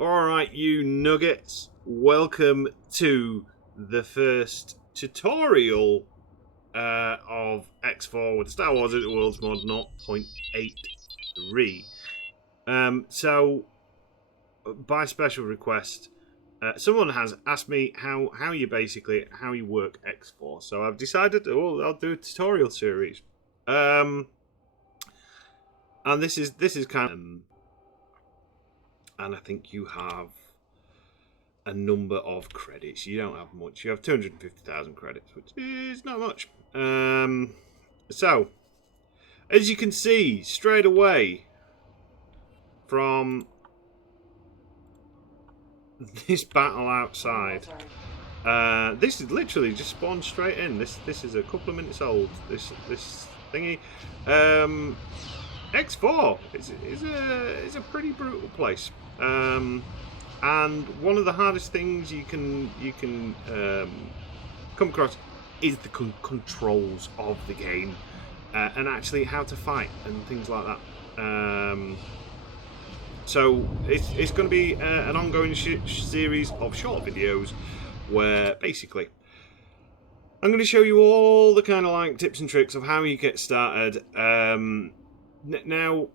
Alright, you nuggets, welcome to the first tutorial of X4 with Star Wars Interworlds mod 0.83. So, by special request, someone has asked me how you work X4. So I've decided, I'll do a tutorial series. And this is kind of... and I think you have a number of credits. You don't have much. You have 250,000 credits, which is not much. So, as you can see straight away from this battle outside, this is literally just spawned straight in. This is a couple of minutes old. This thingy. X4 is a pretty brutal place. And one of the hardest things you can come across is the controls of the game, and actually how to fight and things like that. So it's going to be an ongoing series of short videos where basically I'm going to show you all the kind of like tips and tricks of how you get started. Now,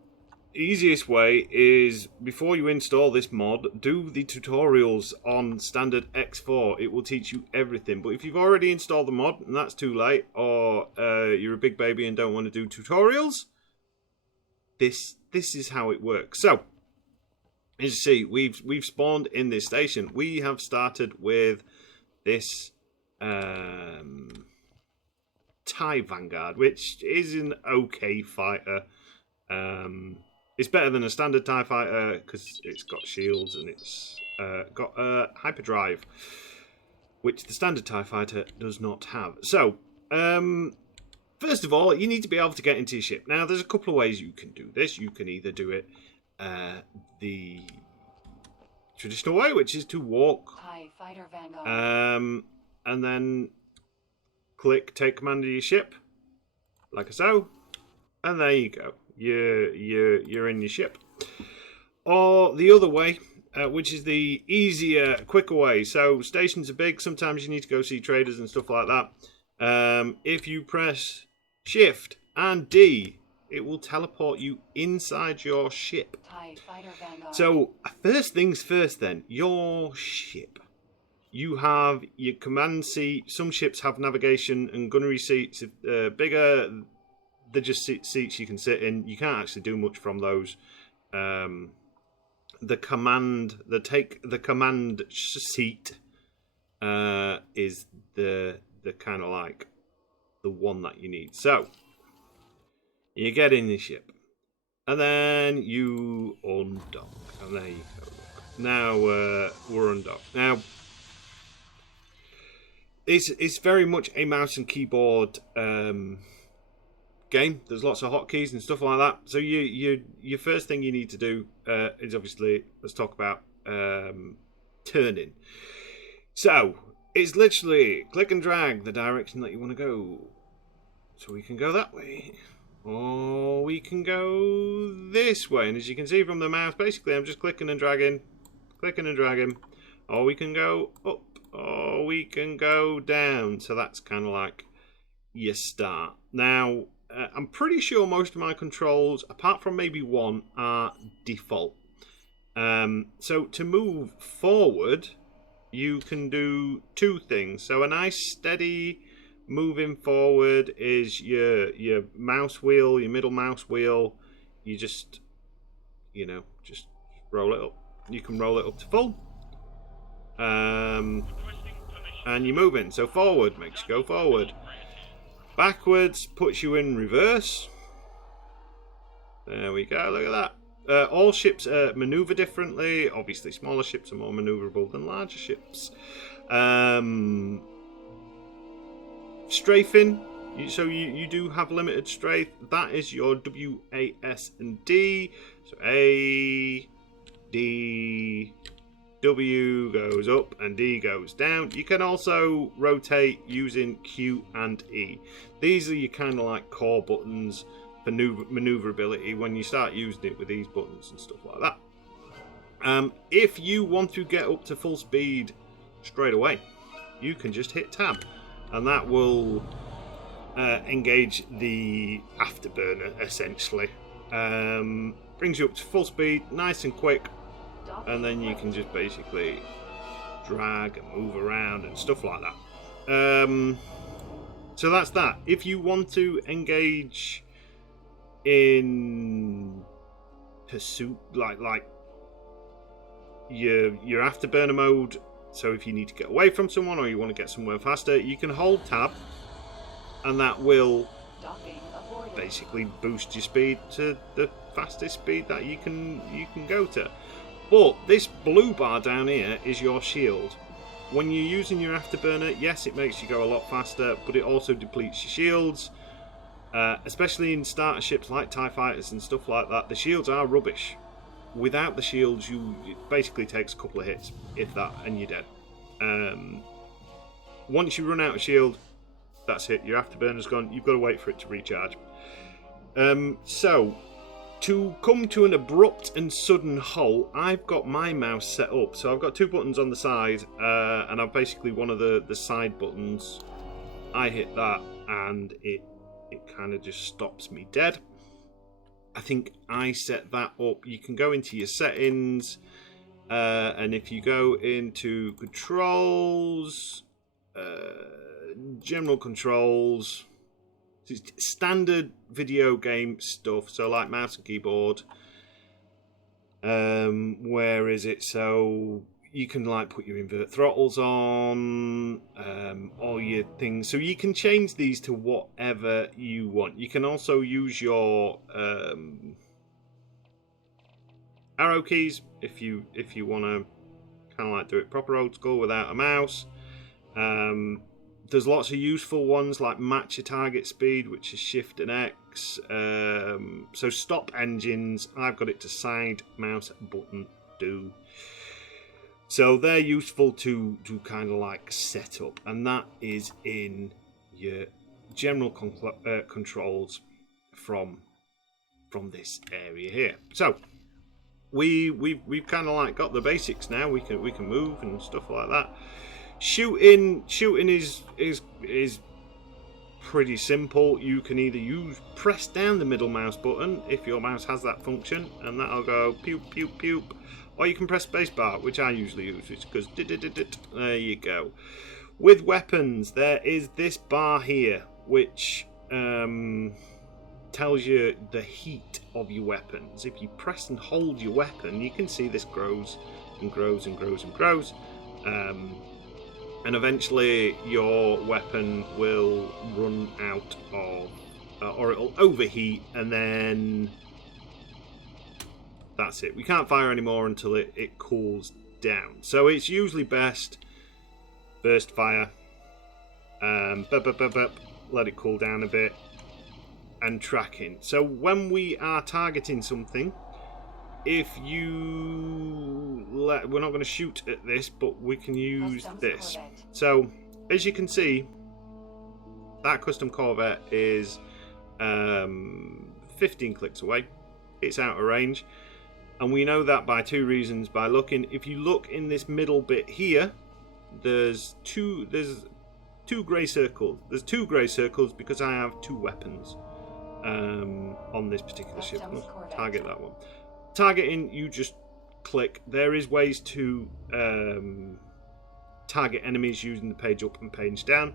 easiest way is, before you install this mod, do the tutorials on standard X4. It will teach you everything. But if you've already installed the mod and that's too late, or you're a big baby and don't want to do tutorials, this is how it works. So, as you see, we've spawned in this station. We have started with this TIE Vanguard, which is an okay fighter. It's better than a standard TIE fighter because it's got shields and it's got hyperdrive, which the standard TIE fighter does not have. So, first of all, you need to be able to get into your ship. Now, there's a couple of ways you can do this. You can either do it the traditional way, which is to walk, TIE Fighter Vanguard, and then click take command of your ship, like so, and there you go. You're in your ship. Or the other way, which is the easier, quicker way. So stations are big. Sometimes you need to go see traders and stuff like that. If you press Shift and D, it will teleport you inside your ship. TIE Fighter Vanguard. So first things first then, your ship. You have your command seat. Some ships have navigation and gunnery seats. Bigger, they're just seats you can sit in. You can't actually do much from those. The command seat is the kind of like the one that you need. So you get in the ship, and then you undock, and there you go. Now we're undocked. Now it's very much a mouse and keyboard game. There's lots of hotkeys and stuff like that. So your first thing you need to do is obviously, let's talk about turning. So it's literally click and drag the direction that you want to go. So we can go that way, or we can go this way. And as you can see from the mouse, basically I'm just clicking and dragging, or we can go up, or we can go down. So that's kind of like your start. Now, I'm pretty sure most of my controls, apart from maybe one, are default. So to move forward, you can do two things. So a nice steady moving forward is your mouse wheel, your middle mouse wheel. You just roll it up. You can roll it up to full. And you're moving. So forward makes you go forward. Backwards puts you in reverse. There we go, look at that. All ships maneuver differently. Obviously, smaller ships are more maneuverable than larger ships. Strafing. So you do have limited strafe. That is your W, A, S, and D. So A, D, W goes up and D goes down. You can also rotate using Q and E. These are your kind of like core buttons for maneuverability when you start using it with these buttons and stuff like that. If you want to get up to full speed straight away, you can just hit tab, and that will engage the afterburner essentially. Brings you up to full speed, nice and quick, and then you can just basically drag and move around and stuff like that. So that's that. If you want to engage in pursuit, like your afterburner mode, so if you need to get away from someone or you want to get somewhere faster, you can hold tab, and that will basically boost your speed to the fastest speed that you can go to. But this blue bar down here is your shield. When you're using your afterburner, yes, it makes you go a lot faster, but it also depletes your shields, especially in starter ships like TIE fighters and stuff like that. The shields are rubbish. Without the shields, it basically takes a couple of hits, if that, and you're dead. Once you run out of shield, that's it. Your afterburner's gone. You've got to wait for it to recharge. So, to come to an abrupt and sudden halt, I've got my mouse set up. So I've got two buttons on the side, and I've basically one of the side buttons. I hit that, and it kind of just stops me dead. I think I set that up. You can go into your settings, and if you go into controls, general controls, standard video game stuff, so like mouse and keyboard. Where is it? So you can like put your invert throttles on, all your things, so you can change these to whatever you want. You can also use your arrow keys if you want to kind of like do it proper old school without a mouse. There's lots of useful ones like match your target speed, which is Shift and X. So stop engines, I've got it to side mouse button do. So they're useful to kind of like set up, and that is in your general controls from this area here. So we've kind of like got the basics now. We can move and stuff like that. Shooting is pretty simple. You can either press down the middle mouse button if your mouse has that function, and that'll go pew pew pew, or you can press spacebar, which I usually use, which goes there you go. With weapons, there is this bar here, which tells you the heat of your weapons. If you press and hold your weapon, you can see this grows and grows and grows and grows. And eventually your weapon will run out of, or it'll overheat, and then that's it. We can't fire anymore until it cools down. So it's usually best burst fire, let it cool down a bit, and tracking. So when we are targeting something, if you we're not going to shoot at this, but we can use this. So as you can see, that custom Corvette is 15 clicks away. It's out of range, and we know that by two reasons. By looking, if you look in this middle bit here, there's two grey circles. There's two grey circles because I have two weapons on this particular ship. Target that one. Targeting, you just click. There is ways to target enemies using the page up and page down.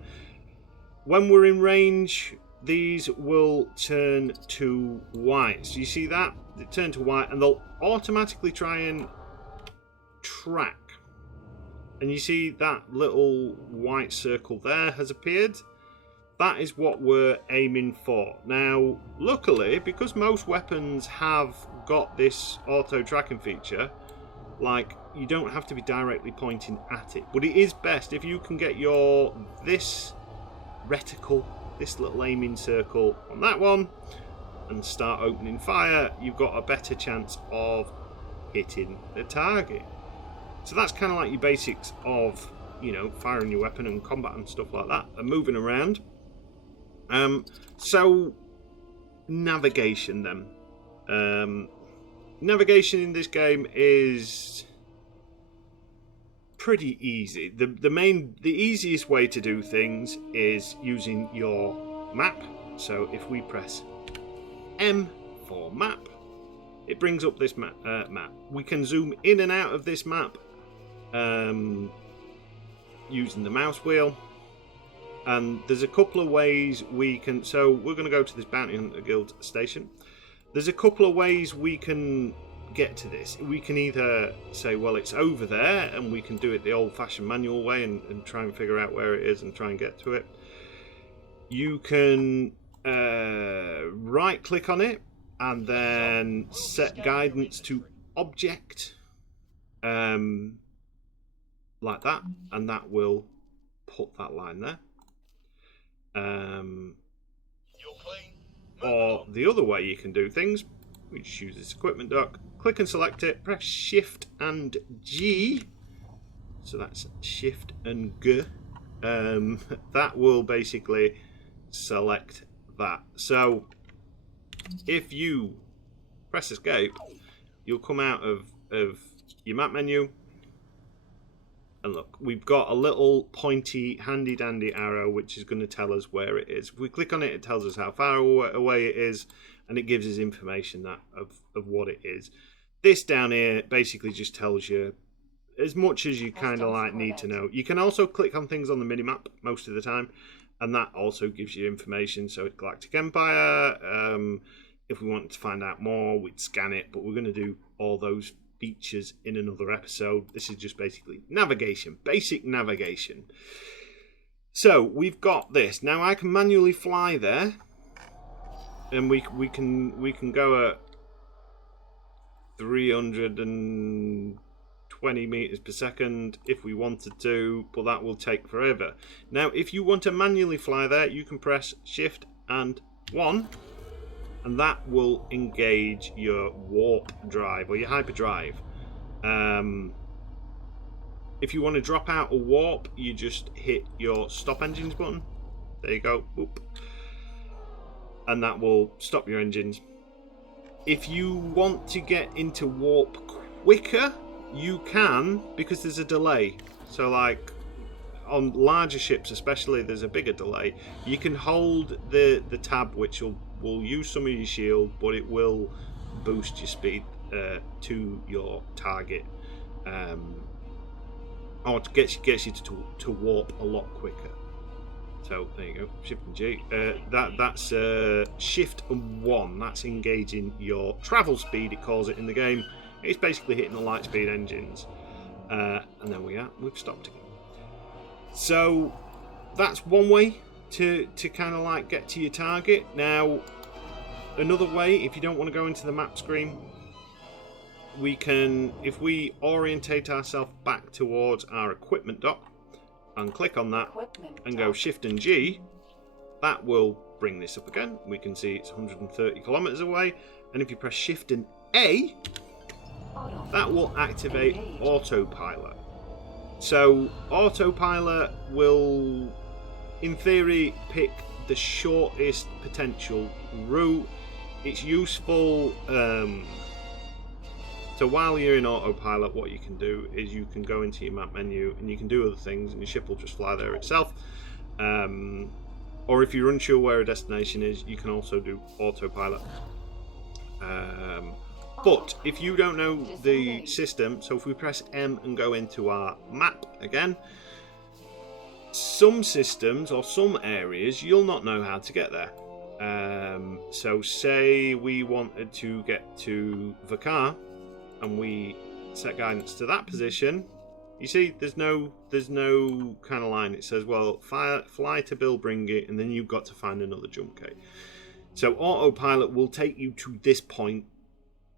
When we're in range, these will turn to white. So you see that? They turn to white, and they'll automatically try and track. And you see that little white circle there has appeared. That is what we're aiming for. Now, luckily, because most weapons have got this auto tracking feature, like, you don't have to be directly pointing at it. But it is best if you can get this reticle, this little aiming circle on that one, and start opening fire, you've got a better chance of hitting the target. So that's kind of like your basics of, firing your weapon and combat and stuff like that, and moving around. So navigation then. navigation in this game is pretty easy. The easiest way to do things is using your map. So if we press M for map, it brings up this map. We can zoom in and out of this map using the mouse wheel. And there's a couple of ways we can... So we're going to go to this Bounty Hunter Guild station. There's a couple of ways we can get to this. We can either say, well, it's over there, and we can do it the old-fashioned manual way and try and figure out where it is and try and get to it. You can right-click on it and then set guidance to object, like that, and that will put that line there. Or the other way you can do things, we just use this equipment dock, click and select it, press Shift and G, so that's Shift and G, that will basically select that. So if you press escape, you'll come out of your map menu, and look, we've got a little pointy handy dandy arrow which is going to tell us where it is. If we click on it, it tells us how far away it is, and it gives us information of what it is. This down here basically just tells you as much as you kind of like need to know. You can also click on things on the minimap most of the time, and that also gives you information. So Galactic Empire, if we wanted to find out more, we'd scan it, but we're going to do all those features in another episode. This is just basically navigation, basic navigation. So we've got this. Now I can manually fly there, and we can go at 320 meters per second if we wanted to, but that will take forever. Now if you want to manually fly there, you can press Shift and 1, and that will engage your warp drive or your hyperdrive. If you want to drop out a warp, you just hit your stop engines button. There you go. Boop. And that will stop your engines. If you want to get into warp quicker, you can, because there's a delay. So like on larger ships especially, there's a bigger delay. You can hold the tab, which will use some of your shield, but it will boost your speed to your target, or to get you to warp a lot quicker. So there you go, Shift and G. That's Shift and 1. That's engaging your travel speed, it calls it in the game. It's basically hitting the light speed engines, and then we've stopped again. So that's one way to kind of like get to your target. Now another way, if you don't want to go into the map screen, we can, if we orientate ourselves back towards our equipment dock and click on that and go Shift and G, that will bring this up again. We can see it's 130 kilometers away, and if you press Shift and A, that will activate autopilot. So autopilot will, in theory, pick the shortest potential route. It's useful. So while you're in autopilot, what you can do is you can go into your map menu and you can do other things, and your ship will just fly there itself. Or if you're unsure where a destination is, you can also do autopilot. But if you don't know the system, so if we press M and go into our map again, some systems or some areas you'll not know how to get there. So say we wanted to get to Vakar and we set guidance to that position, you see there's no kind of line. It says, well, fly to Bilbringi, and then you've got to find another jump gate. So autopilot will take you to this point,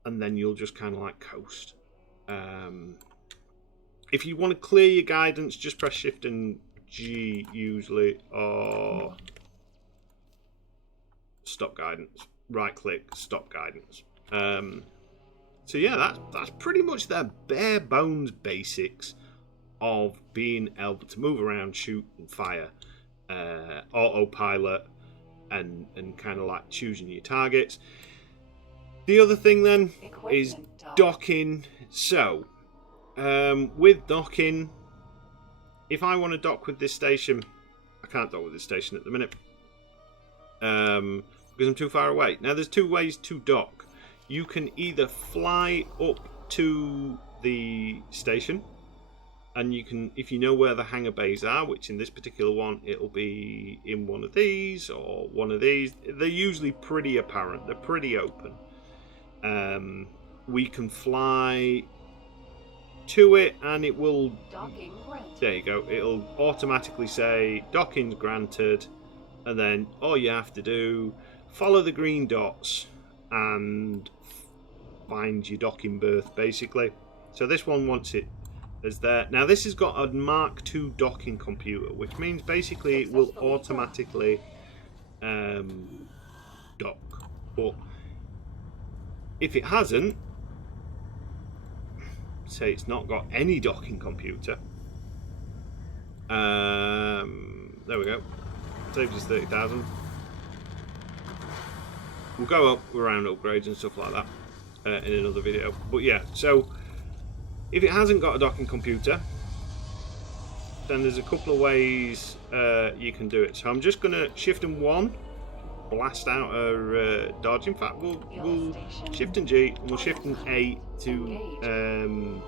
and then you'll just kind of like coast. If you want to clear your guidance, just press Shift and G usually, or stop guidance. Right click, stop guidance. So yeah, that's pretty much the bare bones basics of being able to move around, shoot and fire, autopilot, and kind of like choosing your targets. The other thing then is Equipment dock. docking. So, with docking, if I want to dock with this station, I can't dock with this station at the minute because I'm too far away. Now, there's two ways to dock. You can either fly up to the station, and you can, if you know where the hangar bays are, which in this particular one, it'll be in one of these or one of these. They're usually pretty apparent. They're pretty open. We can fly to it, and it will. Docking granted. There you go. It'll automatically say docking's granted, and then all you have to do, follow the green dots and find your docking berth, basically. So this one wants it as there. Now this has got a Mark II docking computer, which means basically it will automatically dock. But if it hasn't, say it's not got any docking computer, there we go, saves us 30,000. We'll go up around upgrades and stuff like that in another video. But yeah, so if it hasn't got a docking computer, then there's a couple of ways you can do it. So I'm just going to shift and 1, blast out a dodge. In fact, we'll shift and G, and we'll shift and A to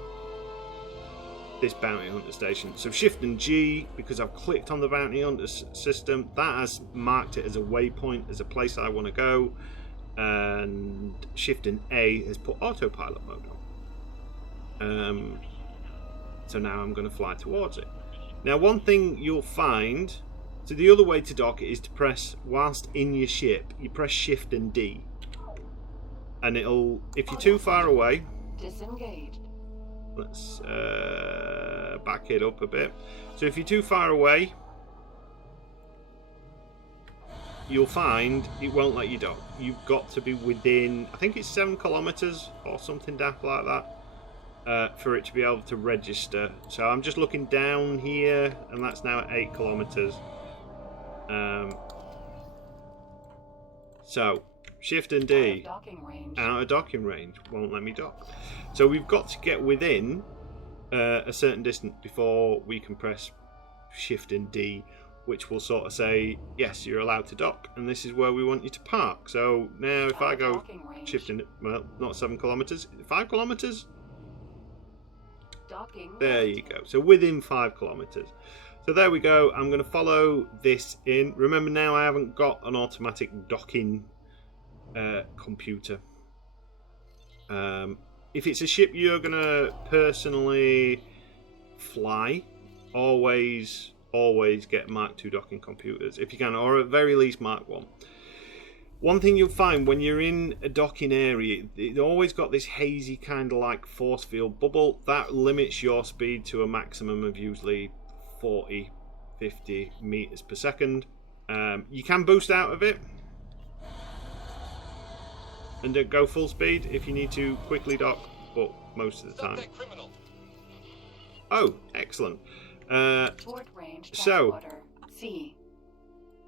this bounty hunter station. So shift and G, because I've clicked on the bounty hunter system, that has marked it as a waypoint, as a place I want to go, and shift and A has put autopilot mode on. So now I'm going to fly towards it. Now, one thing you'll find, so the other way to dock it is to press, whilst in your ship, you press shift and D, and it'll, if you're too far away, Disengaged. let's back it up a bit. So if you're too far away, you'll find it won't let you dock. You've got to be within, I think it's 7 kilometers or something daft like that, for it to be able to register. So I'm just looking down here, and that's now at 8 kilometers. So shift and D, out of docking range, won't let me dock. So we've got to get within a certain distance before we can press shift and D, which will sort of say, yes, you're allowed to dock, and this is where we want you to park. So now if I go shift and, well, not 7 kilometers, 5 kilometers. There you go. So within 5 kilometers. So there we go. I'm going to follow this in. Remember, now I haven't got an automatic docking computer. If it's a ship you're going to personally fly, always get Mark II docking computers if you can, or at very least Mark 1. One thing you'll find when you're in a docking area, it's always got this hazy kind of like force field bubble that limits your speed to a maximum of usually 40-50 meters per second. You can boost out of it and go full speed if you need to quickly dock, but most of the time. Oh, excellent. So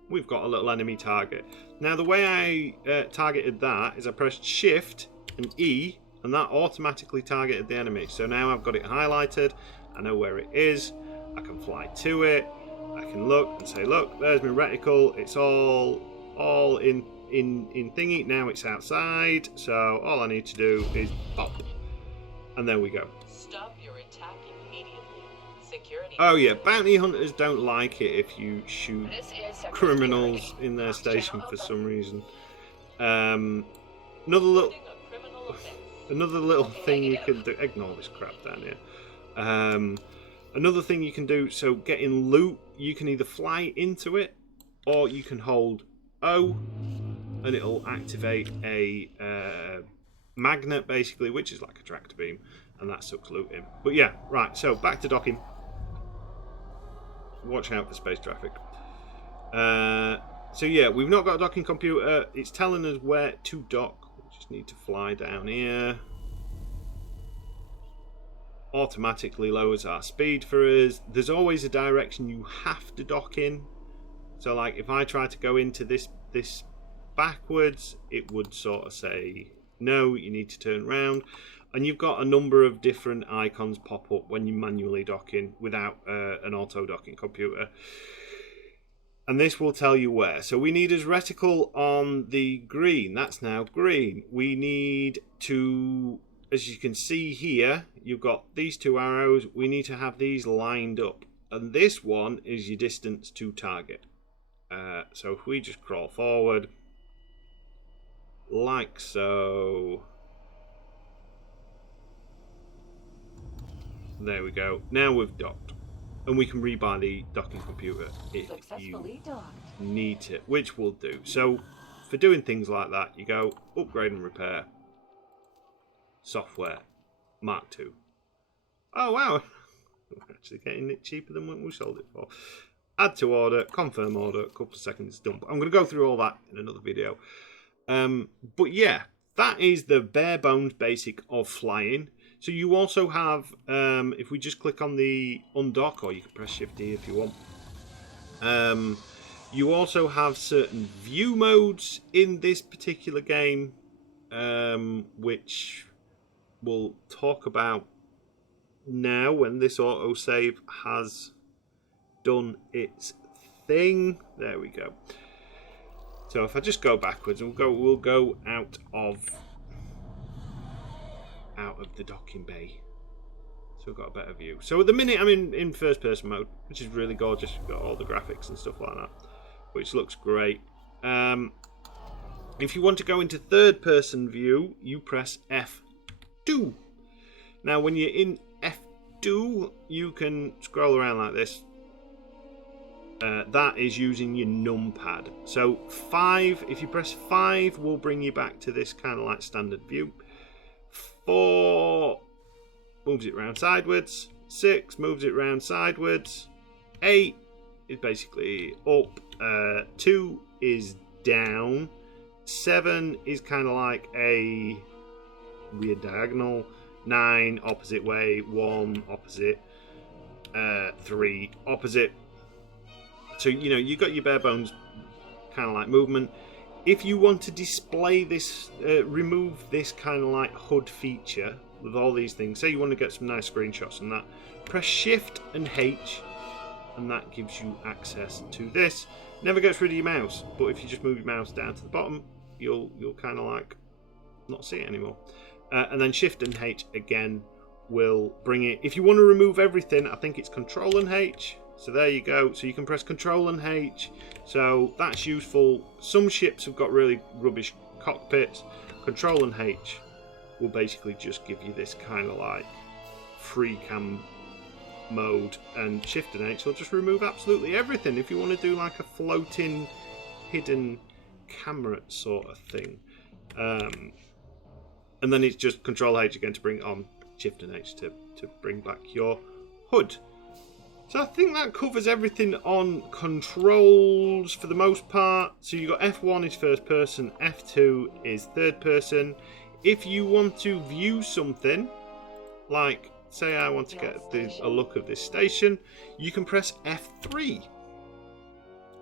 we've got a little enemy target. Now the way I targeted that is I pressed shift and E, and that automatically targeted the enemy. So now I've got it highlighted, I know where it is, I can fly to it, I can look and say, look, there's my reticle, it's all in thingy. Now it's outside, so all I need to do is pop, and there we go. Stop your attack immediately. Security. Oh yeah, bounty hunters don't like it if you shoot criminals in their station for some reason. Another little thing you can do. Ignore this crap down here. Another thing you can do, so getting loot, you can either fly into it, or you can hold O, and it'll activate a magnet, basically, which is like a tractor beam, and that sucks loot in. But yeah, right, so back to docking. Watch out for space traffic. So yeah, we've not got a docking computer. It's telling us where to dock. We just need to fly down here. Automatically lowers our speed for us. There's always a direction you have to dock in. So like if I try to go into this backwards, it would sort of say no, you need to turn around. And you've got a number of different icons pop up when you're manually docking without an auto docking computer. And this will tell you where. So we need his reticle on the green. That's now green. We need to, as you can see here, you've got these two arrows. We need to have these lined up. And this one is your distance to target. So if we just crawl forward, like so. There we go. Now we've docked. And we can rebuy the docking computer if Successfully you docked. need to, which we'll do. So for doing things like that, you go upgrade and repair, software, Mark II. Oh wow, we're actually getting it cheaper than what we sold it for. Add to order, confirm order, a couple of seconds done. I'm going to go through all that in another video. But yeah, that is the bare bones basic of flying. So you also have, if we just click on the undock, or you can press Shift D if you want. You also have certain view modes in this particular game, which we'll talk about now when this autosave has done its thing. There we go. So if I just go backwards, we'll go out of the docking bay, so we've got a better view. So at the minute I'm in first person mode, which is really gorgeous. You've got all the graphics and stuff like that, which looks great. If you want to go into third person view, you press F2. Now when you're in F2, you can scroll around like this. That is using your numpad. So 5, if you press 5, will bring you back to this kind of like standard view. 4 moves it round sideways. 6 moves it round sideways. 8 is basically up. 2 is down. 7 is kind of like a weird diagonal. 9 opposite way. 1 opposite. 3 opposite. So you know you got your bare bones kind of like movement. If you want to display this, remove this kind of like HUD feature with all these things, say you want to get some nice screenshots and that, press Shift and H, and that gives you access to this. Never gets rid of your mouse, but if you just move your mouse down to the bottom, you'll kind of like not see it anymore. And then Shift and H again will bring it. If you want to remove everything, I think it's Control and H. So there you go. So you can press Control and H. So that's useful. Some ships have got really rubbish cockpits. Control and H will basically just give you this kind of like free cam mode, and Shift and H will just remove absolutely everything if you want to do like a floating hidden camera sort of thing. And then it's just Control H again to bring it on, Shift and H to bring back your HUD. So I think that covers everything on controls for the most part. So you got F1 is first person, F2 is third person. If you want to view something, like say I want to get a look of this station, you can press F3.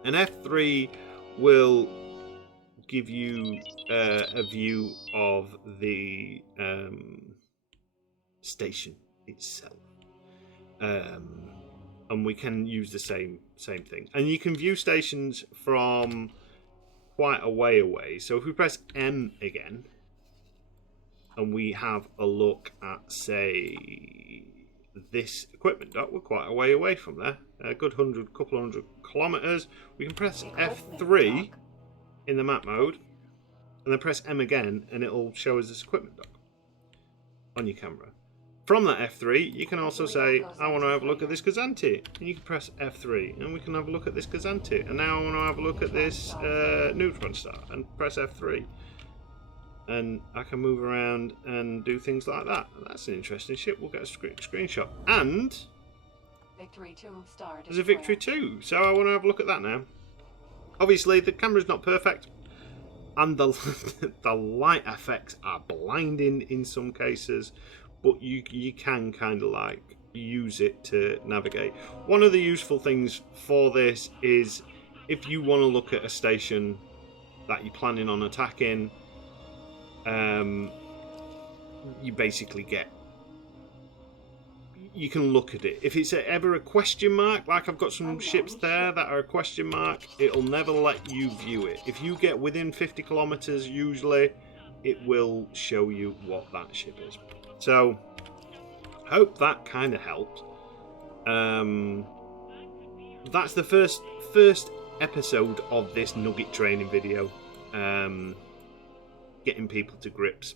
And F3 will give you a view of the station itself. And we can use the same thing, and you can view stations from quite a way away. So if we press M again and we have a look at, say, this equipment dock, we're quite a way away from there, a good couple hundred kilometers. We can press F3 in the map mode and then press M again, and it'll show us this equipment dock on your camera. From that F3, you can also say, I want to have a look at this Gazanti. And you can press F3, and we can have a look at this Gazanti. And now I want to have a look at this Neutron Star, and press F3. And I can move around and do things like that. And that's an interesting ship. We'll get a screenshot. And Victory 2 Star there's a Victory 2. So I want to have a look at that now. Obviously, the camera's not perfect. And the light effects are blinding in some cases. But you can kind of like use it to navigate. One of the useful things for this is if you want to look at a station that you're planning on attacking, you basically get. You can look at it. If it's ever a question mark, like I've got some ships there that are a question mark, it'll never let you view it. If you get within 50 kilometers, usually it will show you what that ship is. So, hope that kind of helped. That's the first episode of this Nugget training video. Getting people to grips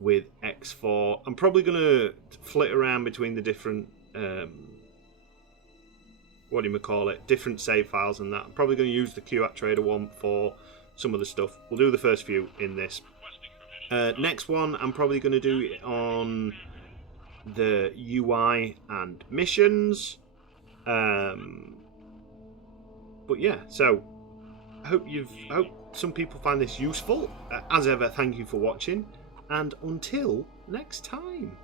with X4. I'm probably going to flit around between the different, different save files and that. I'm probably going to use the QAT Trader one for some of the stuff. We'll do the first few in this. Next one, I'm probably going to do it on the UI and missions. But yeah, so I hope some people find this useful. As ever, thank you for watching. And until next time.